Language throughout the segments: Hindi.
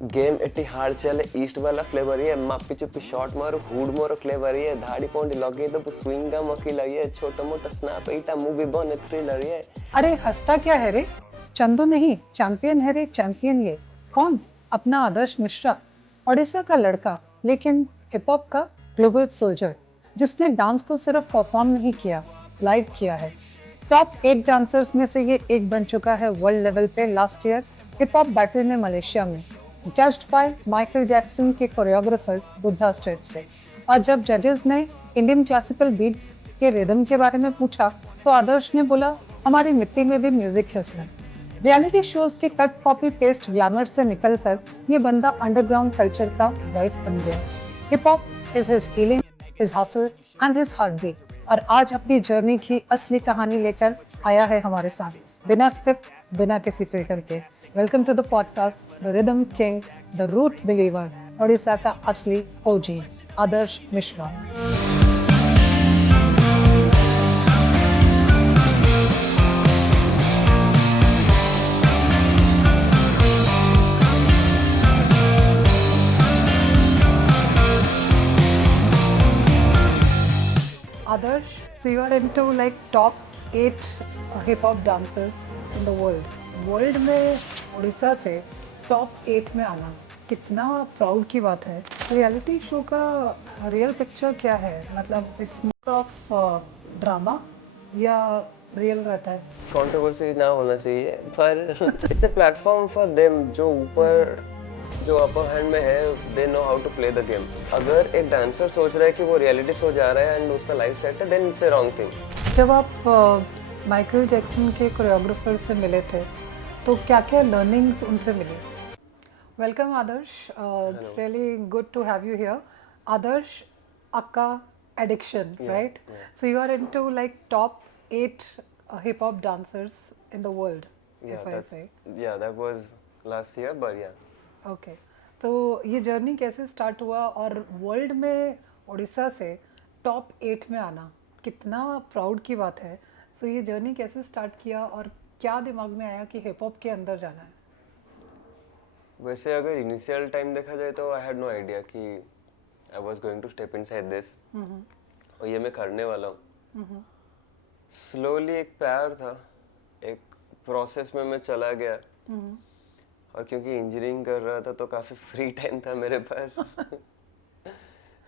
गेम एटी हार्ड चले ईस्ट वाला फ्लेवर ये मापी चुपी शॉट मारो हुड मोरो क्लेवर ये धाड़ी पौंडी लगे तो स्विंगा मकीला ये छोटा मोटा स्नैप एटा मूवी बने थ्रिलर ये। अरे हंसता क्या है रे? चंदू नहीं, चैंपियन है रे, चैंपियन। ये कौन? अपना आदर्श मिश्रा, ओडिशा का लड़का, लेकिन हिप हॉप का ग्लोबल सोल्जर, जिसने डांस को सिर्फ परफॉर्म नहीं किया, लाइव किया है। टॉप 8 डांसर्स में से ये एक बन चुका है वर्ल्ड लेवल पे last year hip hop battle में मलेशिया में, जज्ड बाय माइकल जैक्सन के कोरियोग्राफर बुद्धा स्ट्रेट से। और जब जजेस ने इंडियन क्लासिकल बीट्स के रिदम के बारे में पूछा तो आदर्श ने बोला, हमारी मिट्टी में भी म्यूजिक है सर। रियलिटी शोज के कट कॉपी पेस्ट ग्लैमर से निकलकर ये बंदा अंडरग्राउंड कल्चर का वॉइस बन गया। Hip hop is his healing, his hustle and his heartbeat. और आज अपनी जर्नी की असली कहानी लेकर आया है हमारे साथ, बिना स्क्रिप्ट, बिना किसी फिल्टर के। Welcome to the podcast the rhythm king, the root believer, Odisha का असली OG Adarsh Mishra. Adarsh, so you are into like top 8 hip hop dancers in the world. World में उड़ीसा से टॉप 8 में आना कितना प्राउड की बात है। रियलिटी शो का रियल पिक्चर क्या है? मतलब इट्स मोर ऑफ ड्रामा या रियल रहता है? कंट्रोवर्सी ना होना चाहिए पर it's a platform for them जो ऊपर जो अपर हैंड में है, they know how to play the game. अगर एक डांसर सोच रहा है कि वो रियलिटी शो जा रहा है एंड उसका लाइफ सेट है, then it's a wrong thing. जब आप माइकल जैक्सन के कोरियोग्राफर से मिले थे तो क्या क्या लर्निंग्स उनसे मिली? Welcome Adarsh, it's really good to have you here. Adarsh, आपका addiction, right? So you are into like top 8 hip hop dancers in the world, if I say. Yeah, that was last year, but yeah. Okay, तो ये जर्नी कैसे स्टार्ट हुआ और वर्ल्ड में उड़ीसा से टॉप 8 में आना कितना प्राउड की बात है। सो ये जर्नी कैसे स्टार्ट किया और क्या दिमाग में आया कि हिप हॉप के अंदर जाना है? वैसे अगर इनिशियल टाइम देखा जाए तो आई हैड नो आइडिया कि I was going to step inside this और ये मैं करने वाला हूँ। स्लोली एक प्यार था, एक प्रोसेस में मैं चला गया। और क्योंकि इंजीनियरिंग कर रहा था तो काफी फ्री टाइम था मेरे पास।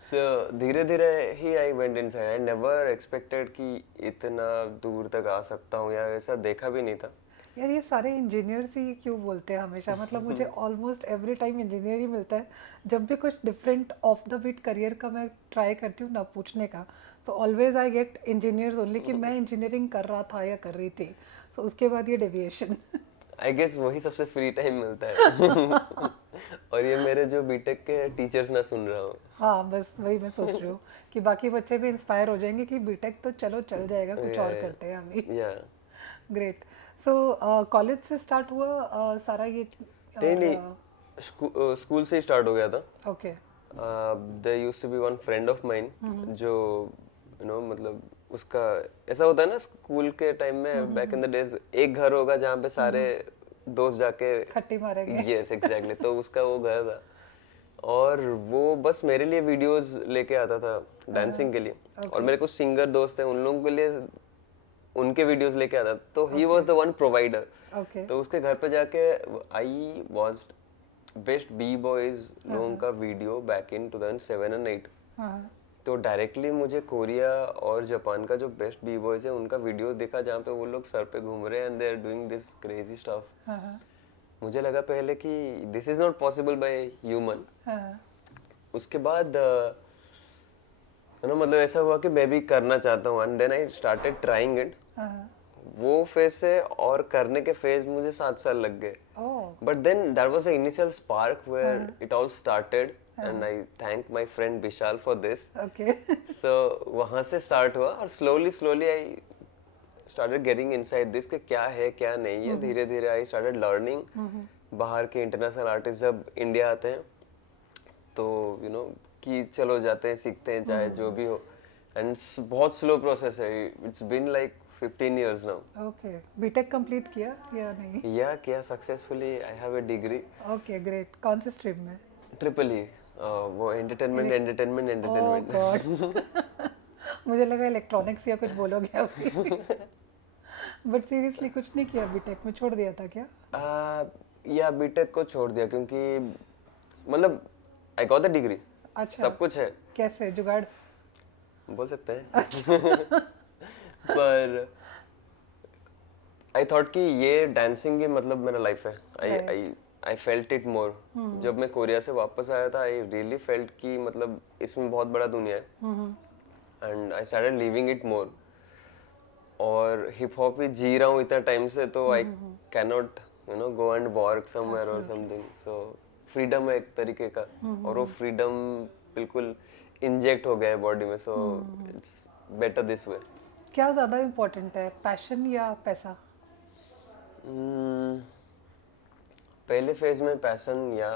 सो धीरे धीरे ही I went inside. I never expected कि इतना दूर तक आ सकता हूँ, या ऐसा देखा भी नहीं था। यार ये सारे इंजीनियर्स ही क्यों बोलते हैं हमेशा? मतलब मुझे ऑलमोस्ट एवरी टाइम इंजीनियर ही मिलता है। जब भी कुछ different off the beat career का मैं ट्राई करती हूँ ना पूछने का, so always I get engineers only कि मैं इंजीनियरिंग कर रहा था या कर रही थी। सो उसके बाद ये डेविएशन। आई गेस वही सबसे फ्री टाइम मिलता है। और ये मेरे जो बीटेक के टीचर्स ना सुन रहा हूँ। हाँ, बस वही मैं सोच रही हूँ कि बाकी बच्चे भी इंस्पायर हो जाएंगे कि बीटेक तो चलो चल जाएगा, कुछ और करते हैं हम। ग्रेट। सो कॉलेज से स्टार्ट हुआ सारा ये? नहीं, स्कूल से ही स्टार्ट हो गया था। Okay. There used to be one friend of mine जो मतलब उसका ऐसा होता है ना स्कूल के टाइम में, बैक इन द डेज, एक घर होगा जहाँ पे सारे दोस्त जाके खट्टी मारेंगे। Yes exactly. तो उसका वो घर था और वो बस मेरे लिए वीडियोस लेके आता था डांसिंग के लिए। और मेरे कुछ सिंगर दोस्त हैं, उन लोगों के लिए उनके वीडियोस लेके आता था। तो he was the one provider. तो उसके घर पे जाके I watched best B boys लोगों का वीडियो बैक इन 2007 एंड 8। तो डायरेक्टली मुझे कोरिया और जापान का जो बेस्ट बी बॉयज है उनका वीडियो देखा जहाँ पे वो लोग सर पे घूम रहे हैं and they are doing this crazy stuff. मुझे लगा पहले कि this is not possible by human. उसके बाद मतलब ऐसा हुआ कि मैं भी करना चाहता हूँ and then I started trying it. वो फेज से और करने के फेज मुझे 7 साल लग गए। But then that was the initial spark where it all started and I thank my friend Vishal for this. Okay. So वहां से स्टार्ट हुआ और slowly I started getting inside this कि क्या है क्या नहीं है। धीरे धीरे आई स्टार्टेड लर्निंग। बाहर के इंटरनेशनल आर्टिस्ट जब इंडिया आते हैं तो कि चलो जाते हैं सीखते हैं चाहे जो भी हो। एंड बहुत स्लो प्रोसेस है। It's been like 15 years now. Okay, BTech complete किया या नहीं? Yeah, किया successfully. I have a degree. Okay, great. कौन से स्ट्रीम में? ट्रिपल ई, वो एंटरटेनमेंट ओह गॉड, मुझे लगा इलेक्ट्रॉनिक्स या कुछ बोलोगे अभी। बट सीरियसली कुछ नहीं किया बीटेक में, छोड़ दिया था क्या? या बीटेक को छोड़ दिया क्योंकि मतलब आई गॉट द डिग्री, अच्छा, सब कुछ है, कैसे जुगाड़? बोल सकते हैं। पर आई थॉट कि ये डांसिंग ही मतलब मेरा लाइफ है। I felt it more. जब मैं कोरिया से वापस आया था आई रियली फेल्ट कि मतलब इसमें बहुत बड़ा दुनिया है and I started living it more. और हिप हॉप ही जी रहा हूँ इतना टाइम से, तो I can not go and work somewhere और समथिंग। सो फ्रीडम है एक तरीके का, और वो फ्रीडम बिल्कुल इंजेक्ट हो गया है बॉडी में, so it's better this way. क्या ज़्यादा इम्पोर्टेंट है, पैशन या पैसा? पहले फेज में पैशन, या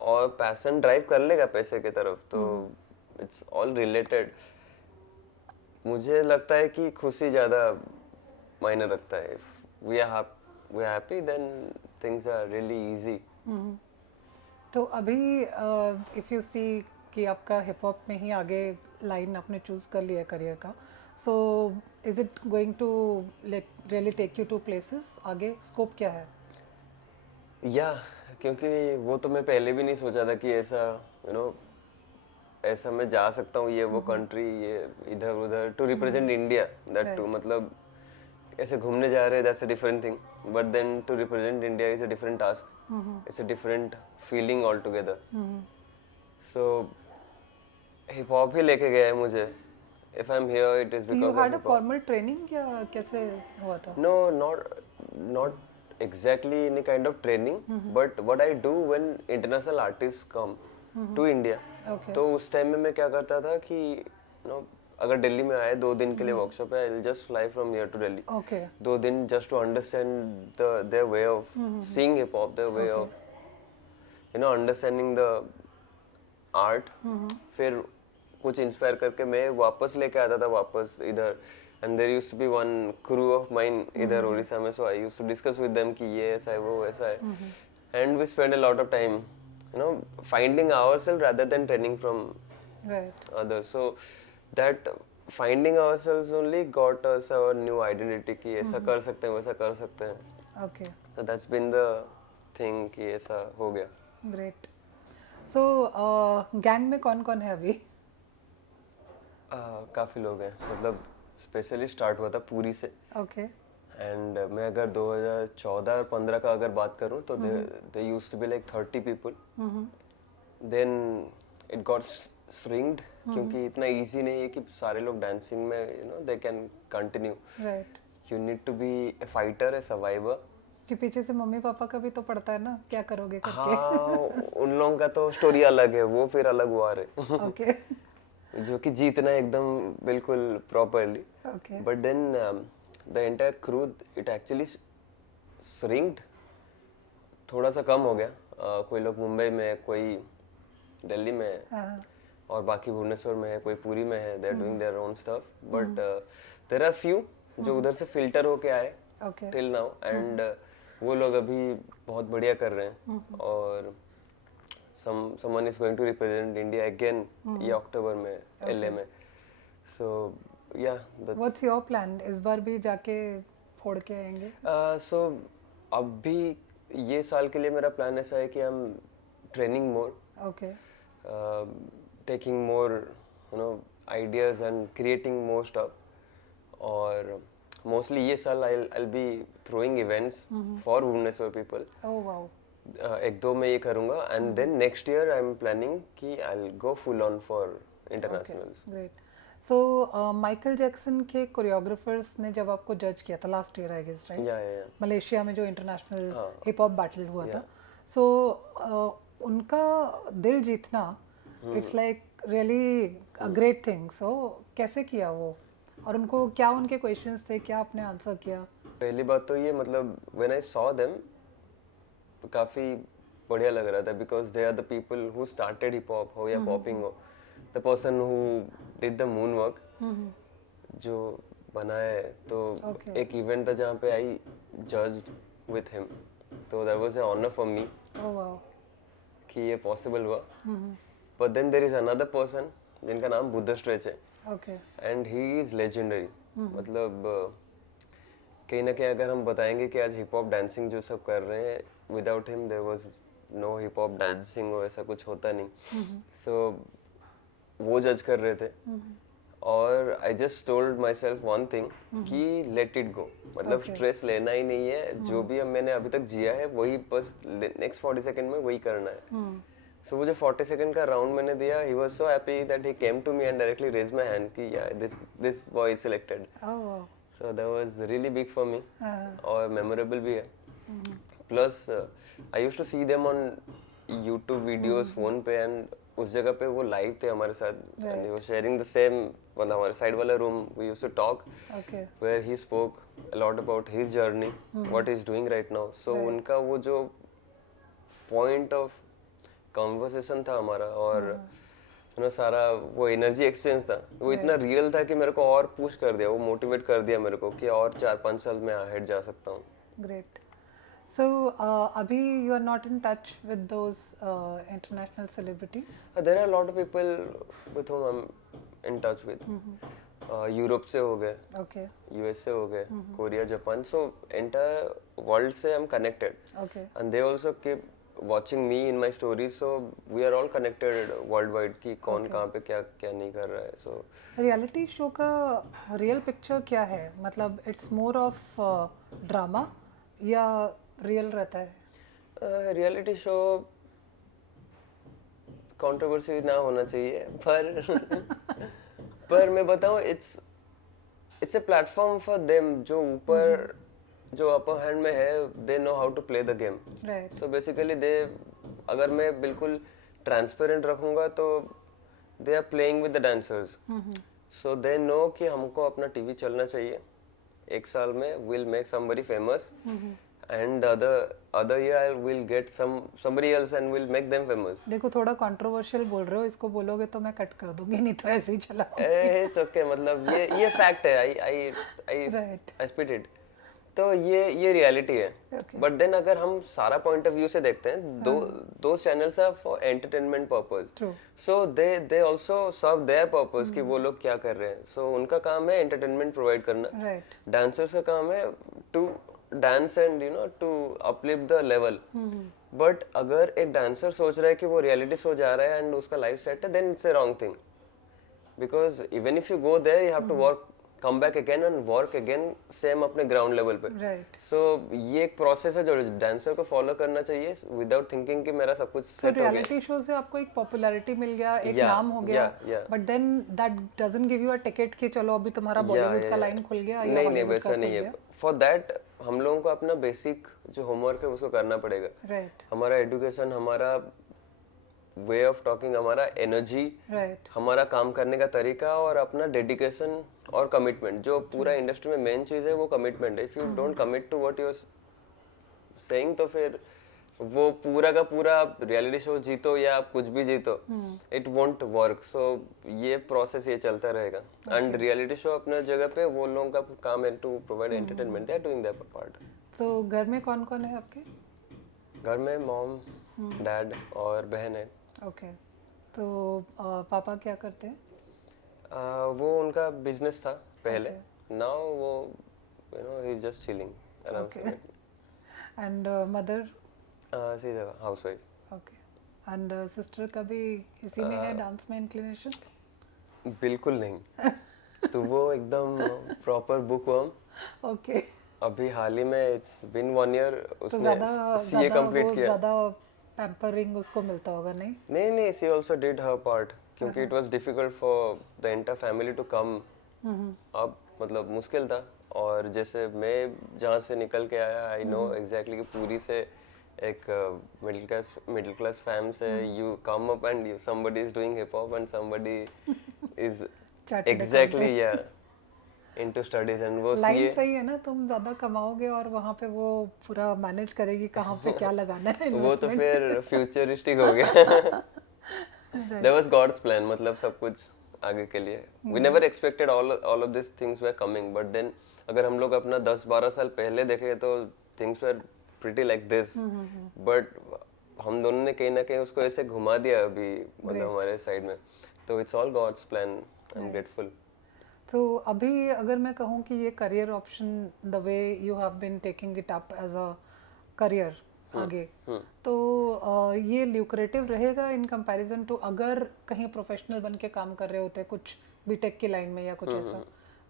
और पैशन ड्राइव कर लेगा पैसे की तरफ, तो इट्स ऑल रिलेटेड। मुझे लगता है कि खुशी ज़्यादा मायने रखता है। If we are happy then things are really easy. तो अभी इफ़ यू सी कि आपका हिप हॉप में ही आगे लाइन आपने चूज़ कर लिया करियर का, so is it going to like really take you to places? आगे स्कोप क्या है? या क्योंकि वो तो मैं पहले भी नहीं सोचा था कि ऐसा ऐसा मैं जा सकता हूँ, ये वो कंट्री, ये इधर उधर, to represent India, that to मतलब ऐसे घूमने जा रहे, that's a different thing, but then to represent India is a different task, it's a different feeling all together. So hip hop ही लेके गया है मुझे। If I am here it is because you had a formal training या कैसे हुआ था? No, not exactly any kind of training, but what I do when international artists come to India, Okay. तो उस टाइम में मैं क्या करता था कि अगर दिल्ली में आए 2 दिन के लिए वर्कशॉप है, I'll just fly from here to Delhi. Okay. 2 दिन just to understand their way of seeing hip hop, their way of understanding the art. फिर कुछ इंस्पायर करके मैं वापस लेके आता था वापस इधर, and there used to be one crew of mine इधर उड़ीसा में, so I used to discuss with them कि ये ऐसा है वो ऐसा है, and we spend a lot of time finding ourself rather than training from others. So that finding ourselves only got us our new identity कि ऐसा कर सकते हैं वैसा कर सकते हैं. Okay. So that's been the thing कि ऐसा हो गया. Great. So गैंग में कौन कौन है अभी? काफ़ी लोग हैं, मतलब स्पेशली स्टार्ट हुआ था पूरी से. Okay. एंड मैं अगर 2014 और 15 का अगर बात करूं तो they used to be like 30 people. Then it got shrinked क्योंकि इतना इजी नहीं है कि सारे लोग डांसिंग में they can continue. Right. You need to be a fighter, a survivor. कि पीछे से मम्मी पापा का भी तो पड़ता है ना, क्या करोगे करके. हाँ, उन लोगों का तो स्टोरी अलग है, वो फिर अलग हुआ रहे. Okay. जो कि जीतना एकदम बिल्कुल properly. Okay. But then the entire crew it actually shrinked, थोड़ा सा कम हो गया. कोई लोग मुंबई में है, कोई दिल्ली में है, हाँ. और बाकी भुवनेश्वर में है, कोई पुरी में है. They are doing their own stuff, but there are few जो उधर से फिल्टर होके आए Okay. टिल नाउ, एंड वो लोग अभी बहुत बढ़िया कर रहे हैं. और someone is going to represent India again ये अक्टूबर में LA में. So yeah, that's What's your plan? इस बार भी जाके फोड़ के आएंगे? so अभी ये साल के लिए मेरा प्लान ऐसा है कि I'm training more, Okay. taking more ideas and creating more stuff. और mostly ये साल I'll be throwing events for Bhubaneswar people. Oh wow. 1-2 में ये करूँगा, and then next year I am planning कि I will go full on for internationals. Great. So Michael Jackson के कोरियोग्राफर्स ने जब आपको जज किया था last year I guess, right? या मलेशिया में जो इंटरनेशनल हाँ. हिप हॉप बैटल हुआ था, सो उनका दिल जीतना it's like really a great thing. So कैसे किया वो, और उनको क्या उनके क्वेश्चंस थे, क्या आपने आंसर किया? पहली बात तो ये मतलब व्हेन आई सॉ देम काफ़ी बढ़िया लग रहा था, because they are the people who started hip hop हो या पॉपिंग हो, the person who did the moon work, जो बनाए तो Okay. एक इवेंट था जहाँ पे आई जज विथ हिम, तो that was an honour for me Oh wow. कि ये पॉसिबल हुआ. But then there is another person जिनका नाम बुद्ध स्ट्रेच है, Okay. And he is legendary. मतलब कहीं ना कहीं अगर हम बताएंगे कि आज हिप हॉप डांसिंग जो सब कर रहे हैं, without him there was no hip hop dancing, ऐसा कुछ होता नहीं. सो वो जज कर रहे थे और I just told my self one thing कि लेट इट गो. मतलब स्ट्रेस लेना ही नहीं है, जो भी मैंने अभी तक जिया है वही बस नेक्स्ट 40 सेकंड में वही करना है. सो वो जो 40 सेकंड का राउंड मैंने दिया, he was so happy that he came to me and directly raise my hand कि yeah this boy is selected. Oh wow. So that was really big for me Uh, और मेमोरेबल भी है. Plus I used to see them on YouTube videos phone पे, एंड उस जगह पे वो लाइव थे हमारे साथ, and he was sharing the same, मतलब हमारे साइड वाला room, we used to talk okay. where he spoke a lot about his journey, what he's doing right now. So उनका वो जो point of conversation था हमारा, और you know सारा वो एनर्जी एक्सचेंज था, वो इतना रियल था कि मेरे को और पुश कर दिया, वो मोटिवेट कर दिया मेरे को कि और 4-5 साल में ahead जा सकता हूँ. Great. So abhi you are not in touch with those international celebrities? There are a lot of people with whom I'm in touch with. Europe से हो गए, Okay. यूएस से हो गए, Korea, Japan, so entire world से I'm connected. Okay. And they also keep watching me in my stories, so we are all connected worldwide कि कौन कहाँ पे क्या क्या नहीं कर रहा है. So रियलिटी शो का रियल पिक्चर क्या है? मतलब इट्स मोर ऑफ ड्रामा या रियल रहता है? रियलिटी शो कंट्रोवर्सी ना होना चाहिए, पर मैं बताऊं, it's a platform for them जो ऊपर जो अपर हैंड में है, they know how to play the game. Right. So basically they, अगर मैं बिल्कुल ट्रांसपेरेंट रखूंगा तो they are playing with the dancers. So they know कि हमको अपना टीवी चलना चाहिए, एक साल में will make somebody famous, and other year I will get somebody else and will make them famous. देखो थोड़ा कंट्रोवर्शियल बोल रहे हो, इसको बोलोगे तो मैं कट कर दूंगी, नहीं तो ऐसे ही चला. इट्स ओके, मतलब ये फैक्ट है, आई Right. Spit it. तो ये रियलिटी है. Okay. बट देन अगर हम सारा पॉइंट ऑफ व्यू से देखते हैं, दो channels are for entertainment purpose. True. So they also serve their purpose कि वो लोग क्या कर रहे हैं. सो उनका काम है एंटरटेनमेंट प्रोवाइड करना. राइट. डांसर्स का काम है to dance and to uplift the level. But अगर एक डांसर सोच रहा है कि वो रियलिटी शो जा रहा है एंड उसका लाइफ सेट है, then it's a wrong thing, because even if you go there you have to work, come back again and work again same अपने ग्राउंड लेवल पे. राइट. सो ये एक प्रोसेस है जो डांसर को फॉलो करना चाहिए विदाउट थिंकिंग कि मेरा सब कुछ सो सेट हो गया. रियलिटी शो से आपको एक पॉपुलैरिटी मिल गया, एक Yeah, नाम हो गया, yeah. But then that doesn't give you a ticket कि चलो अभी तुम्हारा बॉलीवुड का लाइन खुल गया या नहीं हॉलीवुड का वैसा खुल नहीं गया. है. फॉर दैट हम लोगों को अपना बेसिक जो होमवर्क है उसको करना पड़ेगा. राइट. हमारा एजुकेशन, हमारा वे ऑफ टॉकिंग, हमारा एनर्जी, राइट. हमारा काम करने का तरीका और अपना डेडिकेशन और कमिटमेंट, जो पूरा इंडस्ट्री में मेन चीज है वो कमिटमेंट है. If you don't commit to what you are saying, तो फिर वो पूरा का पूरा रियलिटी शो जीतो या आप कुछ भी जीतो, इट वोंट वर्क. सो ये प्रोसेस ये चलता रहेगा. एंड रियलिटी शो अपने जगह पे, वो लोगों का काम है to provide entertainment, they are doing their part. तो घर में कौन कौन है आपके? घर में मॉम, डैड और बहन है. ओके. तो पापा क्या करते हैं? वो उनका बिजनेस था पहले, नाउ वो ही इज जस्ट चिलिंग आराम से. And mother? She is a housewife. Okay. And sister का भी इसी में है डांस में इंक्लिनेशन? बिल्कुल नहीं. तो वो एकदम प्रॉपर बुकवर्म. ओके. अभी हाल ही में इट्स बीन 1 ईयर तो उसने सीए कंप्लीट किया. ज्यादा पैम्परिंग उसको मिलता होगा नहीं? नहीं, she also did her part, क्योंकि it was difficult for the entire family to come. अब मतलब मुश्किल था. और जैसे मैं जहाँ से निकल के आया, आई नो एग्जैक्टली कि पूरी से एक मिडिल क्लास फैम से you come up and you somebody is doing hip hop and somebody is exactly या इनटू स्टडीज. एंड वो लाइन सीए, सही है ना, तुम ज्यादा कमाओगे और वहाँ पे वो पूरा मैनेज करेगी कहाँ पे क्या लगाना है. वो तो फिर फ्यूचरिस्टिक हो गया. That was God's plan, मतलब सब कुछ आगे के लिए. We never expected all of these things were coming, but then अगर हम लोग अपना 10-12 साल पहले देखें तो things were pretty like this, but हम दोनों ने कहीं ना कहीं उसको ऐसे घुमा दिया अभी मतलब हमारे साइड में. तो it's all God's plan. I'm grateful. तो अभी अगर मैं कहूँ कि ये career option the way you have been taking it up as a career आगे, तो ये ल्यूक्रेटिव रहेगा इन कंपैरिजन टू अगर कहीं प्रोफेशनल बन के काम कर रहे होते कुछ बीटेक की लाइन में या कुछ ऐसा,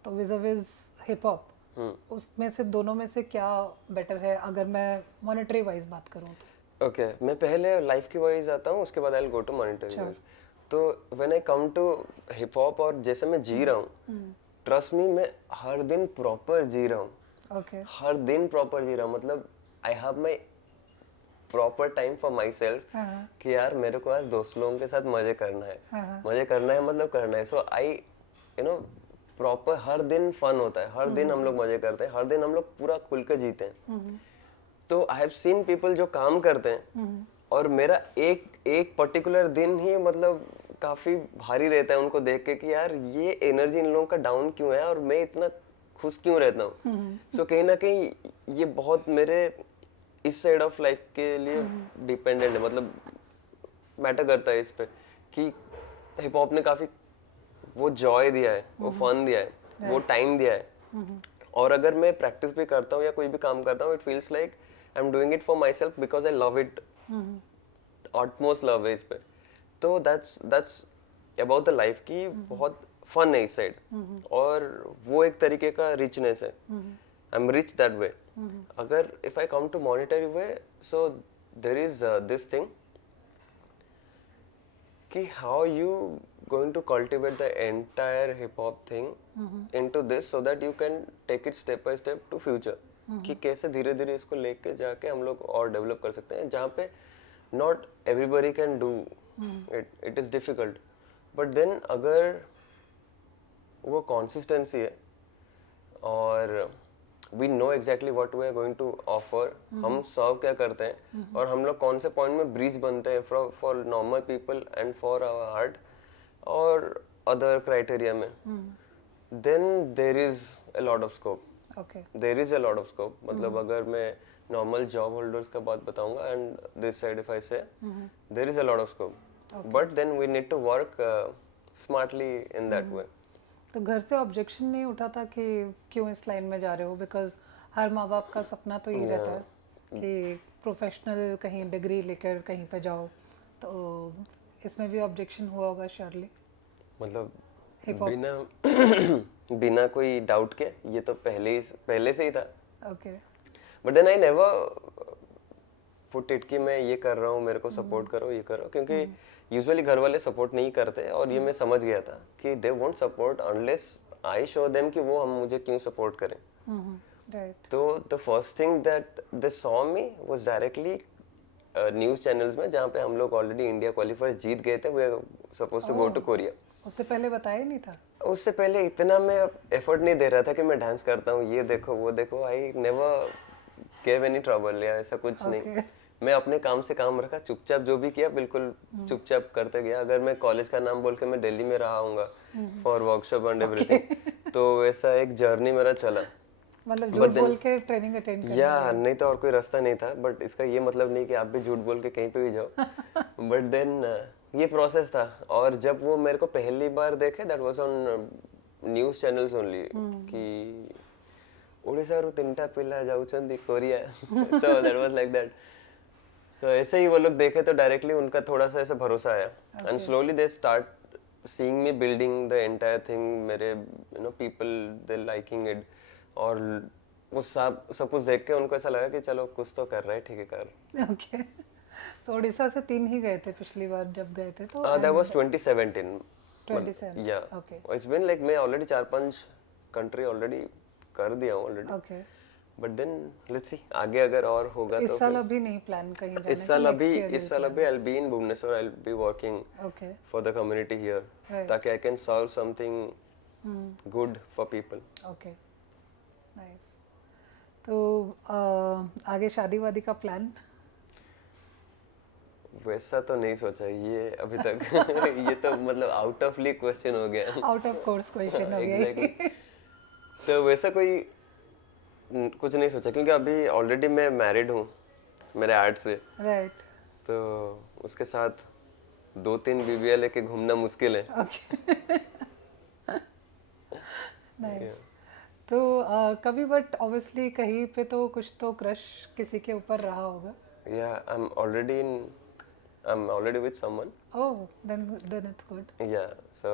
तो विज़ हिप हॉप उसमें से दोनों में से क्या बेटर है अगर मैं मॉनेटरी वाइज बात करूँ तो? ओके, मैं पहले लाइफ की वाइज आता हूँ, उसके बाद I will go to monetary wise. तो when I come to hip hop और जैसे मैं जी रहा हूँ, ट्रस्ट मी मैं हर दिन प्रॉपर जी रहा हूँ. ओके, हर दिन प्रॉपर जी रहा हूँ, मतलब I have my proper time for my self कि यार मेरे को आज दोस्त लोगों के साथ मजे करना है. मजे करना है मतलब करना है. सो आई यू नो प्रॉपर हर दिन फन होता है, हर दिन हम लोग मजे करते हैं, हर दिन हम लोग पूरा खुल के जीते हैं. तो आई हैव सीन पीपल जो काम करते हैं और मेरा एक पर्टिकुलर दिन ही मतलब काफी भारी रहता है उनको देख के कि यार ये एनर्जी इन लोगों का डाउन क्यों है और मैं इतना खुश क्यों रहता हूँ. सो कहीं ना कहीं ये बहुत मेरे इस साइड ऑफ लाइफ के लिए डिपेंडेंट है, मतलब मैटर करता है इस पे कि हिप हॉप ने काफी वो जॉय दिया है, वो फन दिया है, वो टाइम दिया है. और अगर मैं प्रैक्टिस भी करता हूँ या कोई भी काम करता हूँ, it feels like I am doing it for myself because I love it. Utmost love है इस पे. तो दैट्स अबाउट द लाइफ की बहुत फन है इस साइड. और वो एक तरीके का रिचनेस है. I am rich that way. अगर if I come to monetary way, so there is this thing कि how you going to cultivate the entire hip hop thing into this so that you can take it step by step to future. कि कैसे धीरे धीरे इसको लेके जाके हम लोग और डेवलप कर सकते हैं, जहाँ पे not everybody can do it is difficult, but then अगर वो consistency है और we know exactly what we are going to offer, हम सर्व क्या करते हैं और हम लोग कौन से पॉइंट में ब्रिज बनते हैं for normal people and for our heart और अदर क्राइटेरिया में, then there is a lot of scope. There is a lot of scope. मतलब अगर मैं नॉर्मल जॉब होल्डर्स का बात बताऊंगा and this side if I say there is a lot of scope, but then we need to work smartly in that way. तो घर से ऑब्जेक्शन नहीं उठा था कि क्यों इस लाइन में जा रहे हो? बिकॉज हर माँ बाप का सपना तो ये रहता है कि प्रोफेशनल कहीं डिग्री लेकर कहीं पे जाओ, तो इसमें भी ऑब्जेक्शन हुआ होगा श्योरली. मतलब बिना कोई डाउट के ये तो पहले से ही था. Okay, but then I never put it कि मैं ये कर रहा हूँ, मेरे को सपोर्ट करो, ये करो, क्योंकि यूजुअली घर वाले सपोर्ट नहीं करते और ये मैं समझ गया था कि they won't support unless I show them कि वो हम मुझे क्यों सपोर्ट करें. तो the first thing that they saw me was directly news channels में, जहाँ पे हम लोग ऑलरेडी इंडिया क्वालिफायर्स जीत गए थे. We are suppose to go to Korea. उससे पहले बताया नहीं था? उससे पहले इतना मैं एफर्ट नहीं दे रहा था कि मैं डांस करता हूँ, ये देखो वो देखो. I never gave any trouble या ऐसा कुछ नहीं. मैं अपने काम से काम रखा, चुपचाप जो भी किया बिल्कुल चुपचाप करते गया. अगर मैं कॉलेज का नाम बोल के मैं दिल्ली में रहा हूँगा फॉर वर्कशॉप एंड एवरीथिंग, तो ऐसा एक जर्नी मेरा चला. मतलब झूठ बोल के ट्रेनिंग अटेंड करना या नहीं तो और कोई रास्ता नहीं था. बट इसका ये मतलब नहीं कि आप भी झूठ बोल के कहीं पे भी जाओ. बट देन ये प्रोसेस था. और जब वो मेरे को पहली बार देखे, that was on news channels only, कि ओडिसा रू तीनटा पिला जाउछंदी कोरिया. So that was like that. So ऐसे ही वो लोग देखे तो डायरेक्टली उनका थोड़ा सा ऐसा भरोसा आया. And slowly they start seeing me building the entire thing. मेरे you know people they liking it. और वो सब कुछ देख के उनको ऐसा लगा कि चलो कुछ तो कर रहा है, ठीक है कर. ओके, सो उड़ीसा से 3 ही गए थे पिछली बार जब गए थे तो? That was 2017. 27. Yeah it's been like मैं ऑलरेडी 4-5 कंट्री ऑलरेडी कर दिया हूं already. Okay, but then let's see आगे अगर और होगा तो. इस साल अभी नहीं प्लान कहीं जाने का? इस साल अभी I will be in Bhubaneswar. I will be working for the community here, ताकि I can serve something good for people. Okay, nice. तो आगे शादी वादी का प्लान? वैसा तो नहीं सोचा ये अभी तक। ये तो मतलब आउट ऑफ लीग क्वेश्चन हो गया। आउट ऑफ कोर्स क्वेश्चन हो गया ये। एग्जैक्टली। तो वैसा कोई कुछ नहीं सोचा, क्योंकि अभी ऑलरेडी मैं मैरिड हूँ मेरे आर्ट से, राइट। तो उसके साथ 2-3 बीवियाँ लेके घूमना मुश्किल है। ओके। नाइस। तो कभी बट ऑब्वियसली कहीं पे तो कुछ तो क्रश किसी के ऊपर रहा होगा। Yeah, I'm already with someone. Oh then it's good. Yeah, so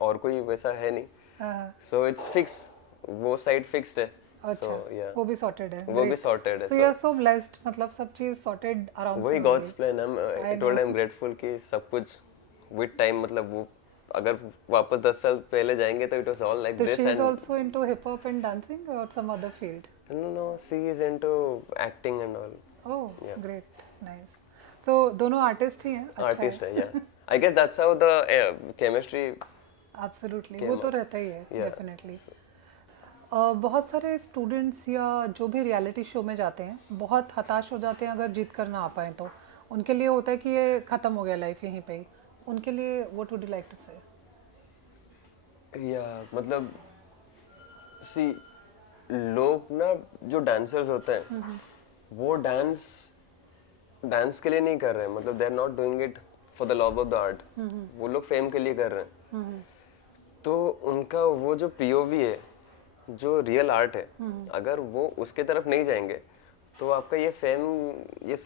और कोई वैसा है नहीं, हाँ। so it's fixed, वो साइड फिक्स्ड है। अच्छा, So yeah, वो भी सॉर्टेड है। वो भी sorted है। So you are so blessed, मतलब सब चीज सॉर्टेड आराम से वही हो गॉड्स गई। Plan. I told I am grateful कि सब कुछ विद टाइम, मतलब वो अगर वापस 10 साल पहले जाएंगे तो इट वाज ऑल लाइक तो this she is and also into hip hop and dancing और some other field. No, she is into acting and all. Oh Yeah. Great, nice. So दोनों आर्टिस्ट ही हैं। अच्छा आर्टिस्ट है, yeah I guess that's how the chemistry. Absolutely, वो तो रहता ही है Yeah. डेफिनेटली। बहुत सारे स्टूडेंट्स या जो भी रियलिटी शो में जाते हैं बहुत हताश हो जाते हैं अगर जीत कर ना आ पाए तो। उनके लिए होता है कि ये ख़त्म हो गया लाइफ यहीं पे ही। उनके लिए what would you like to say? या मतलब सी, लोग ना जो डांसर्स होते हैं वो डांस के लिए नहीं कर रहे हैं, मतलब they are not doing it for the love of the art. वो लोग फेम के लिए कर रहे हैं। तो उनका वो जो पीओवी है, जो रियल आर्ट है, अगर वो उसके तरफ नहीं जाएंगे तो आपका ये फेम, ये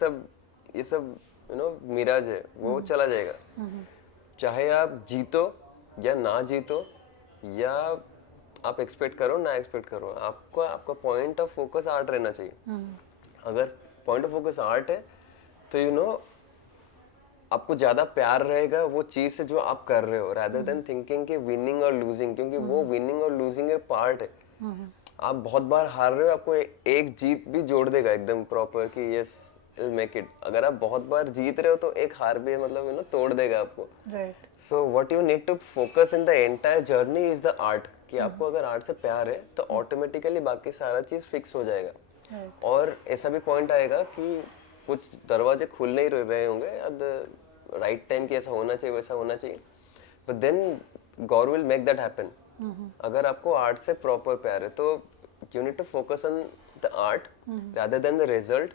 सब मिराज है, वो चला जाएगा। चाहे आप जीतो या ना जीतो, या आप एक्सपेक्ट करो ना एक्सपेक्ट करो, आपको आपका पॉइंट ऑफ फोकस आर्ट रहना चाहिए। अगर पॉइंट ऑफ फोकस आर्ट है तो आपको ज्यादा प्यार रहेगा वो चीज से जो आप कर रहे हो, rather than thinking कि विनिंग और लूजिंग, क्योंकि वो विनिंग और लूजिंग एक पार्ट है। आप बहुत बार हार रहे हो, आपको एक जीत भी जोड़ देगा एकदम प्रॉपर कि यस विल मेक इट। अगर आप बहुत बार जीत रहे हो तो एक हार भी मतलब तोड़ देगा आपको। Right. So what you need to focus in the entire journey is the art, कि आपको अगर आर्ट से प्यार है तो ऑटोमेटिकली बाकी सारा चीज फिक्स हो जाएगा। राइट। और ऐसा भी पॉइंट आएगा कि कुछ दरवाजे खुल नहीं रहे होंगे एट द राइट टाइम कि ऐसा होना चाहिए वैसा होना चाहिए, but then God will make that happen. अगर आपको आर्ट से प्रॉपर प्यार है तो you need to focus on the art rather than the result.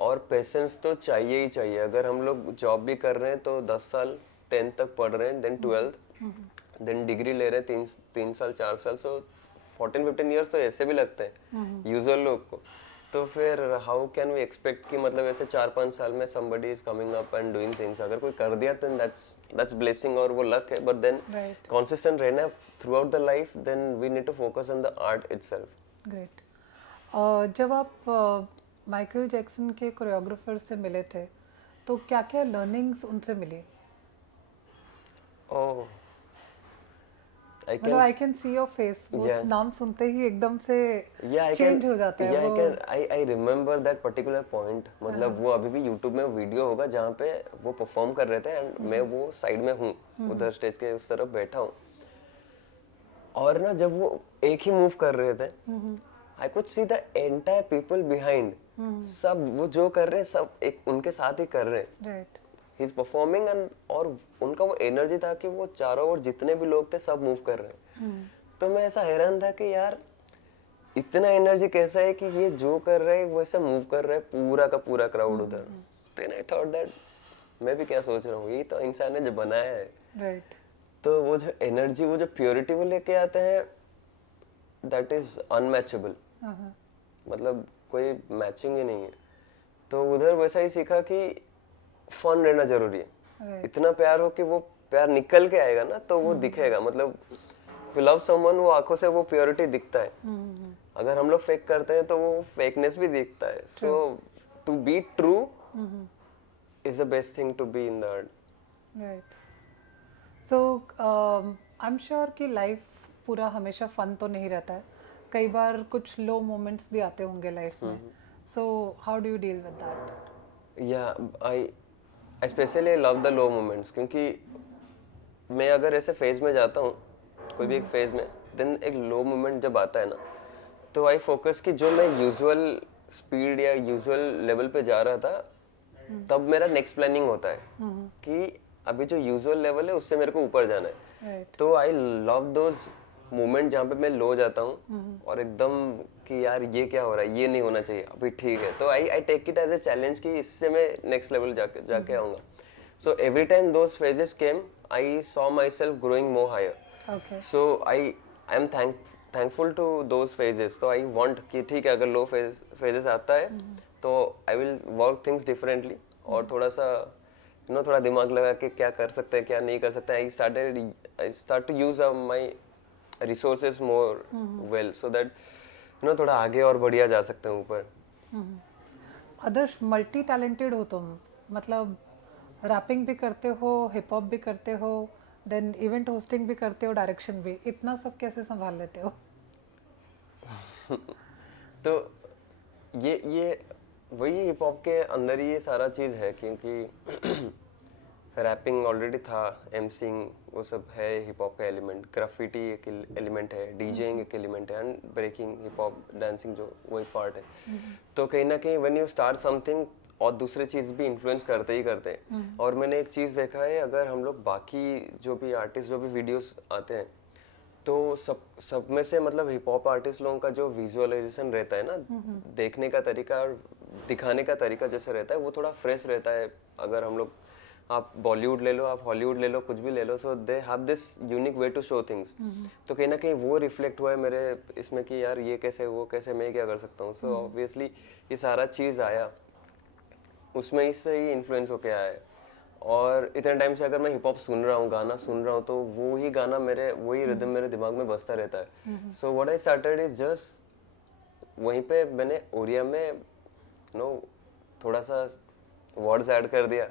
और पेशेंस तो चाहिए ही चाहिए। अगर हम लोग जॉब भी कर रहे हैं तो 10 साल 10th तक पढ़ रहे हैं, देन 12th, देन डिग्री ले रहे हैं 3 साल 4 साल, सो 14-15 ईयर्स तो ऐसे भी लगते हैं यूजुअल लोग को। तो फिर हाउ कैन वी एक्सपेक्ट कि मतलब ऐसे 4-5 साल में somebody is coming up and doing things। अगर कोई कर दिया then that's blessing और वो luck है, but then Right. consistent रहना throughout the life, then we need to focus on the art itself। Great. जब आप माइकल जैक्सन के कोरियोग्राफर से मिले थे तो क्या क्या लर्निंग्स उनसे मिली? Oh, I मतलब I can see your face, वो Yeah. नाम सुनते ही एकदम से Yeah, I चेंज can, हो जाता है yeah, वो। I remember that particular point। मतलब वो अभी भी YouTube में वीडियो होगा जहाँ पे वो परफॉर्म कर रहे थे एंड मैं वो साइड में हूँ, उधर स्टेज के उस तरफ बैठा हूँ। और ना जब वो एक ही मूव कर रहे थे, I could see the entire people behind, सब वो जो कर रहे हैं सब एक उनके साथ ही कर रहे हैं। Right. He is performing and और उनका वो एनर्जी था कि वो चारों ओर जितने भी लोग थे सब मूव कर रहे हैं। तो मैं ऐसा हैरान था कि यार इतना एनर्जी कैसा है कि ये जो कर रहे हैं वैसे मूव कर रहे हैं पूरा का पूरा क्राउड उधर। देन आई थॉट दैट मैं भी क्या सोच रहा हूँ, ये तो इंसान ने जो बनाया है। राइट। तो वो जो एनर्जी, वो जो प्योरिटी वो लेके आते हैं, दैट इज अनमैचेबल। मतलब कोई मैचिंग ही नहीं है। तो उधर वैसा ही सीखा कि फन रहना जरूरी है। Right. इतना प्यार हो कि वो प्यार निकल के आएगा ना तो वो दिखेगा। मतलब if you love someone, वो आंखों से वो प्योरिटी दिखता है। अगर हम लोग फेक करते हैं तो वो फेकनेस भी दिखता है। So to be true is the best thing to be in the art. Right. So I am sure कि लाइफ पूरा हमेशा फन तो नहीं रहता है, कई बार कुछ लो मोमेंट्स भी आते होंगे लाइफ में। So how do you deal with that? Yeah I specially love the low moments, क्योंकि मैं अगर ऐसे फेज में जाता हूँ कोई भी एक फेज में, देन एक लो मोमेंट जब आता है ना तो आई फोकस कि जो मैं यूजुअल स्पीड या यूजुअल लेवल पे जा रहा था तब मेरा नेक्स्ट प्लानिंग होता है कि अभी जो यूजुअल लेवल है उससे मेरे को ऊपर जाना है। राइट। तो आई लव दोज मोमेंट जहाँ पे मैं लो जाता हूँ और एकदम कि यार ये क्या हो रहा है, ये नहीं होना चाहिए, अभी ठीक है। तो I take it as a challenge कि इससे मैं नेक्स्ट लेवल जाके आऊँगा। So every time those phases came I saw myself growing more higher. Okay. So I am thankful to those phases. तो आई वांट कि ठीक है, अगर लो फेजेस आता है तो I will work things differently और थोड़ा सा थोड़ा दिमाग लगा के क्या कर सकते हैं, क्या नहीं कर सकते हैं। I start to use my resources more well so that थोड़ा आगे और बढ़िया जा सकते हैं ऊपर। आदर्श, मल्टी टैलेंटेड हो तुम, मतलब रैपिंग भी करते हो, हिप हॉप भी करते हो, देन इवेंट होस्टिंग भी करते हो, डायरेक्शन भी, इतना सब कैसे संभाल लेते हो? तो ये वही हिप हॉप के अंदर ही ये सारा चीज़ है, क्योंकि रैपिंग ऑलरेडी था, एमसिंग वो सब है, हिप हॉप का एलिमेंट, ग्राफिटी एक एलिमेंट है, डीजेइंग एक एलिमेंट है, and breaking, hip hop, dancing जो वही पार्ट है। तो कहीं ना कहीं व्हेन यू स्टार्ट समथिंग और दूसरे चीज़ भी इन्फ्लुएंस करते ही करते हैं। और मैंने एक चीज़ देखा है, अगर हम लोग बाकी जो भी आर्टिस्ट जो भी वीडियोस आते हैं तो सब में से मतलब हिप हॉप आर्टिस्ट लोगों का जो विजुअलाइजेशन रहता है ना, देखने का तरीका और दिखाने का तरीका जैसे रहता है वो थोड़ा फ्रेश रहता है। अगर हम लोग, आप बॉलीवुड ले लो, आप हॉलीवुड ले लो, कुछ भी ले लो, so they have this unique way to show things. तो कहीं ना कहीं वो रिफ्लेक्ट हुआ है मेरे इसमें कि यार ये कैसे, वो कैसे, मैं क्या कर सकता हूँ। सो ऑब्वियसली ये सारा चीज़ आया, उसमें इससे ही इन्फ्लुएंस होके आया है। और इतने टाइम से अगर मैं हिप हॉप सुन रहा हूँ, गाना सुन रहा हूँ, तो वो ही गाना वही रिदम मेरे दिमाग में बजता रहता है। So what I started is just, वहीं पे मैंने ओडिया में थोड़ा सा वर्ड्स ऐड कर दिया,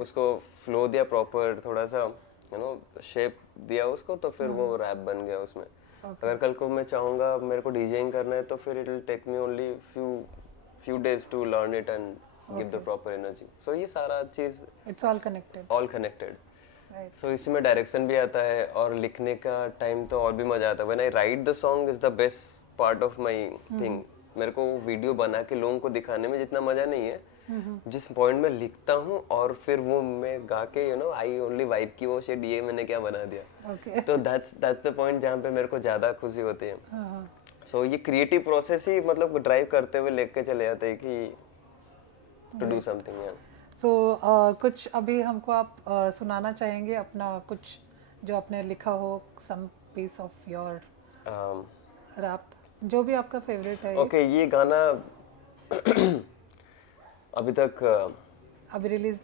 उसको फ्लो दिया प्रॉपर, थोड़ा सा शेप दिया उसको, तो फिर वो रैप बन गया उसमें। अगर कल को मैं चाहूँगा मेरे को डीजेइंग करना है, तो फिर it will take me only few days to learn it and give the proper energy. So ये सारा चीज It's all connected. all connected. Right. So इसमें डायरेक्शन भी आता है और लिखने का टाइम तो और भी मजा आता है। When I write the song is the best part of my thing. मेरे को वीडियो बना के लोगों को दिखाने में जितना मजा नहीं है, जिस पॉइंट में लिखता हूँ और फिर वो मैं गा के आई ओनली वाइब की वो शेड, ये मैंने क्या बना दिया। Okay. तो that's the point जहाँ पे मेरे को ज्यादा खुशी होती है। सो ये क्रिएटिव प्रोसेस ही मतलब ड्राइव करते हुए लेके चले जाते हैं कि टू डू समथिंग। सो कुछ अभी हमको आप सुनाना चाहेंगे अपना, कुछ जो आपने लिखा हो, सम पीस ऑफ योर रैप, जो भी आपका फेवरेट है? ओके, ये गाना अभी तक अभी रिलीज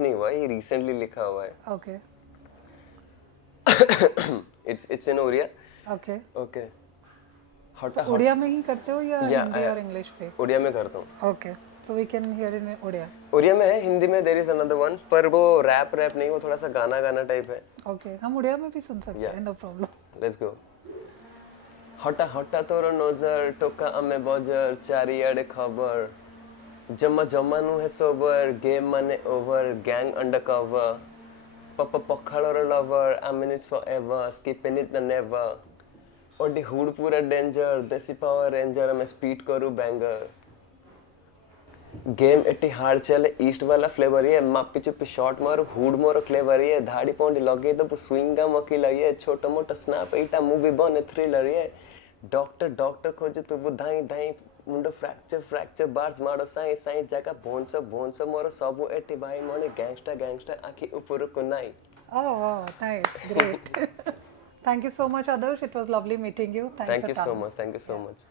नहीं हुआ, ये रिसेंटली लिखा हुआ है। Okay. It's in Odia. Okay. Okay, Oriya में ही करते हो या हिंदी और इंग्लिश पे? उड़िया में करता हूँ। Okay, so we can hear in Oriya. Oriya में है, हिंदी में देयर इज अनदर वन, पर वो रैप नहीं, वो थोड़ा सा गाना टाइप है। ओके, हम उड़िया में भी सुन सकते हैं, नो प्रॉब्लम। Let's go. हटा तोर नजर, टोका आमे बजर, चारियाडे खबर, जम्मा नु है सोबर, गेम माने ओवर, गैंग अंडरकवर, पखाड़र lover, I mean it's forever, skipping it never, OD hood पूरा डेंजर, देसी पावर रेंजर, मैं स्पीड करूँ बैंगर, गेम एटी हार्ड चले, ईस्ट वाला फ्लेवर ये, मापी चुपी शॉट मारो, हुड मोरो क्लेवर ये, धाड़ी पौंडी लगे तो स्विंगा मकीला ये, छोटा मोटा स्नैप एटा मूवी बने थ्रिलर ये, डॉक्टर खोजे तो धाई मुंडो फ्रैक्चर बार्स मारो साई जगह भोंस मोरो सबु एटी भाई मने गैंगस्टर आखी ऊपर को नाई। Oh wow, nice, great. Thank you so much, Adarsh. It was lovely meeting you. Thanks Thank you so much.